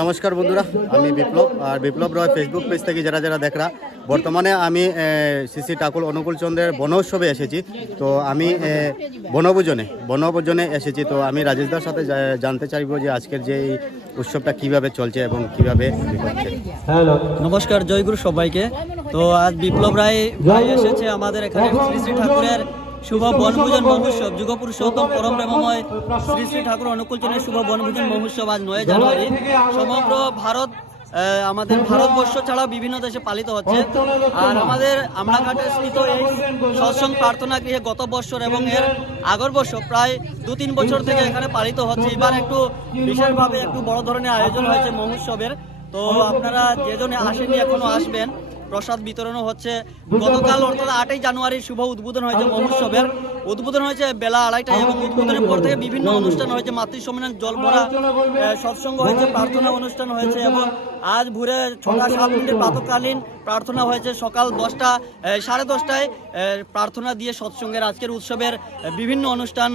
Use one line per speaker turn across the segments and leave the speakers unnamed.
নমস্কার বন্ধুরা আমি বিপ্লব আর বিপ্লব রয় ফেসবুক পেজ থেকে যারা যারা দেখরা বর্তমানে আমি শ্রী শ্রী ঠাকুর অনুকূল চন্দ্রের বনোৎসবে এসেছি। তো আমি বনভোজনে বনভোজনে এসেছি। তো আমি রাজেশদার সাথে জানতে চাইব যে আজকের যে এই উৎসবটা কীভাবে চলছে এবং কীভাবে হচ্ছে
হ্যালো।
নমস্কার জয়গুরু সবাইকে। তো আজ বিপ্লব রায় ভাই এসেছে আমাদের এখানে। শ্রী শ্রী ঠাকুরের শুভ বনভোজন মহোৎসব শ্রী শ্রী ঠাকুর অনুকূলচনের শুভ বনভোজন মহোৎসব নয় জানুয়ারি। সমগ্র ভারত আমাদের ভারতবর্ষ ছাড়াও বিভিন্ন দেশে পালিত হচ্ছে। আর আমাদের আমরাঘাটে স্থিত এই সৎসঙ্গ প্রার্থনা গৃহে গত বছর এবং এর আগর বছর প্রায় দু তিন বছর থেকে এখানে পালিত হচ্ছে। এবার একটু বিশেষভাবে একটু বড় ধরনের আয়োজন হয়েছে মহোৎসবের। তো আপনারা যেজনে আসেননি এখনও আসবেন। প্রসাদ বিতরণও হচ্ছে। গতকাল অর্থাৎ আটই জানুয়ারি শুভ উদ্বোধন হয়েছে মহোৎসবের। উদ্বোধন হয়েছে বেলা আড়াইটায় এবং উদ্বোধনের পর থেকে বিভিন্ন অনুষ্ঠান হয়েছে। মাতৃ সম্মেলন জল ভরা আহ, সৎসঙ্গ হয়েছে প্রার্থনা অনুষ্ঠান হয়েছে এবং আজ ভোরে ছটা সাত মিনিটে প্রাতকালীন প্রার্থনা হয়েছে সকাল দশটা সাড়ে দশটায় প্রার্থনা দিয়ে সৎসঙ্গের আজকের উৎসবের বিভিন্ন অনুষ্ঠান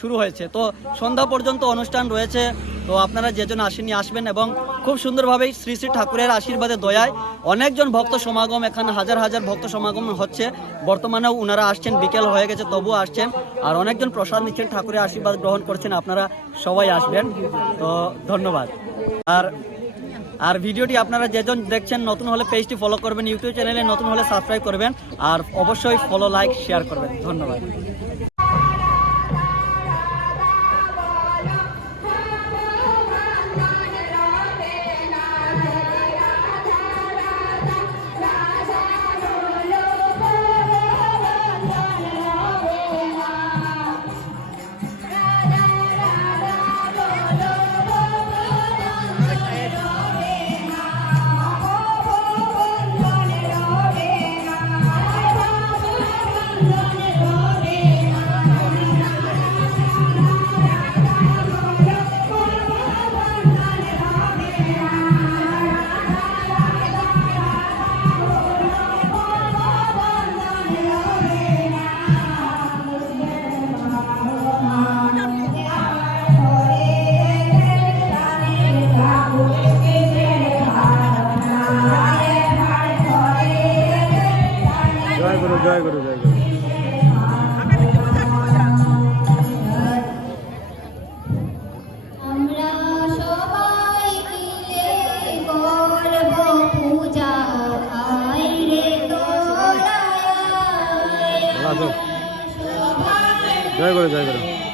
শুরু হয়েছে। তো সন্ধ্যা পর্যন্ত অনুষ্ঠান রয়েছে। তো আপনারা যেজন আসেনি আসবেন এবং খুব সুন্দরভাবেই শ্রী শ্রী ঠাকুরের আশীর্বাদে দয়ায় অনেকজন ভক্ত সমাগম, এখানে হাজার হাজার ভক্ত সমাগম হচ্ছে। বর্তমানেও ওনারা আসছেন, বিকেল হয়ে গেছে, তবুও আসছেন। আর অনেকজন প্রসাদ নিচ্ছেন, ঠাকুরের আশীর্বাদ গ্রহণ করছেন, আপনারা সবাই আসবেন। তো ধন্যবাদ। আর আর ভিডিওটি আপনারা যেজন দেখছেন, নতুন হলে পেজটি ফলো করবেন, ইউটিউব চ্যানেলে নতুন হলে সাবস্ক্রাইব করবেন, আর অবশ্যই ফলো লাইক শেয়ার করবেন। ধন্যবাদ।
জয় করে জয় গুরু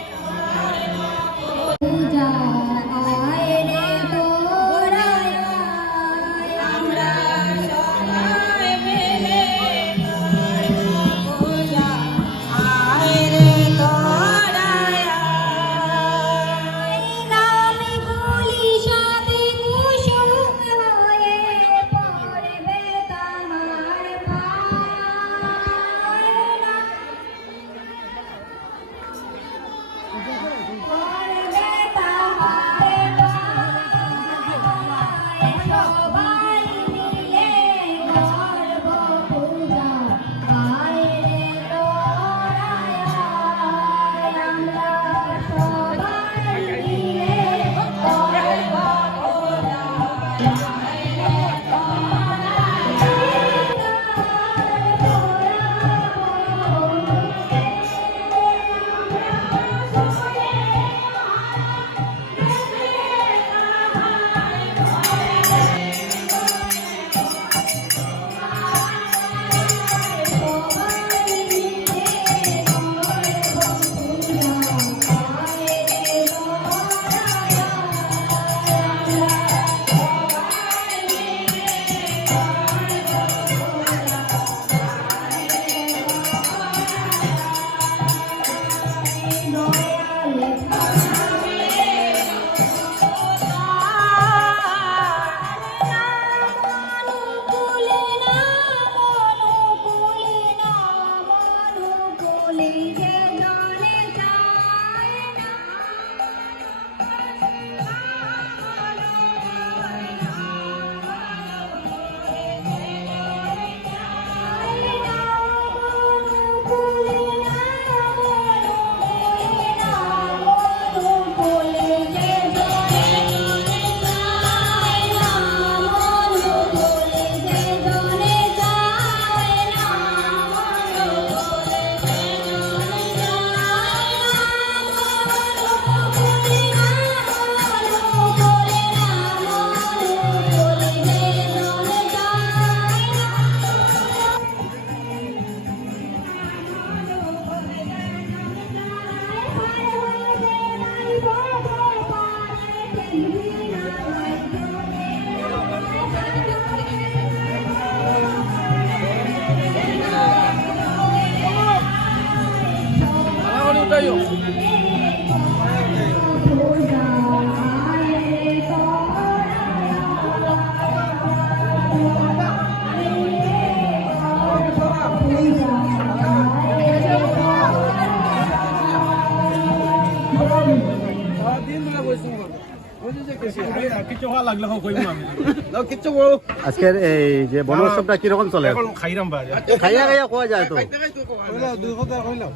Amen.
আজকের এই যে বনোৎসবটা কীরকম চলে? খাইয়া খাইয়া কোয়া যায় তো?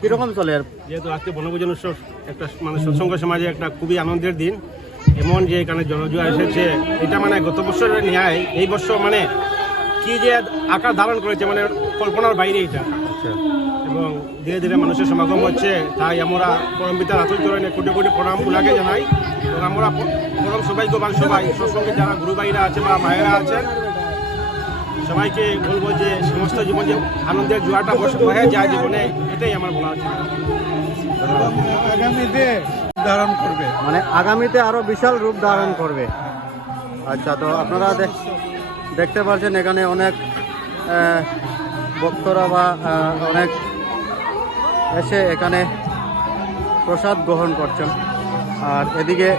কীরকম চলে?
যেহেতু আজকে বনভোজন উৎসব একটা মানে সৎসঙ্গ সমাজে একটা খুবই আনন্দের দিন। এমন যে এখানে জনজুয়া এসেছে এটা মানে গত বছরের ন্যায় এই বছর মানে কি যে আকার ধারণ করেছে মানে কল্পনার বাইরে এটা।
আচ্ছা।
এবং ধীরে ধীরে মানুষের সমাগম হচ্ছে তাই আমরা পরম পিতার আতুল চরণে কোটি কোটি প্রণাম উলাকে জানাই। এবং আমরা পরম সবাইকে সবাই সৎসঙ্গে যারা গুরু ভাইরা আছে বা মায়েরা আছেন সবাইকে বলব যে সমস্ত জীবন যে আনন্দের জোয়ারটা বসে হয়ে যায় জীবনে এটাই আমার বলা আছে
মানে আগামীতে আরও বিশাল রূপ ধারণ করবে। আচ্ছা তো আপনারা দেখ- দেখতে পাচ্ছেন এখানে অনেক বক্তরা বা অনেক এসে এখানে প্রসাদ গ্রহণ করছেন। আর এদিকে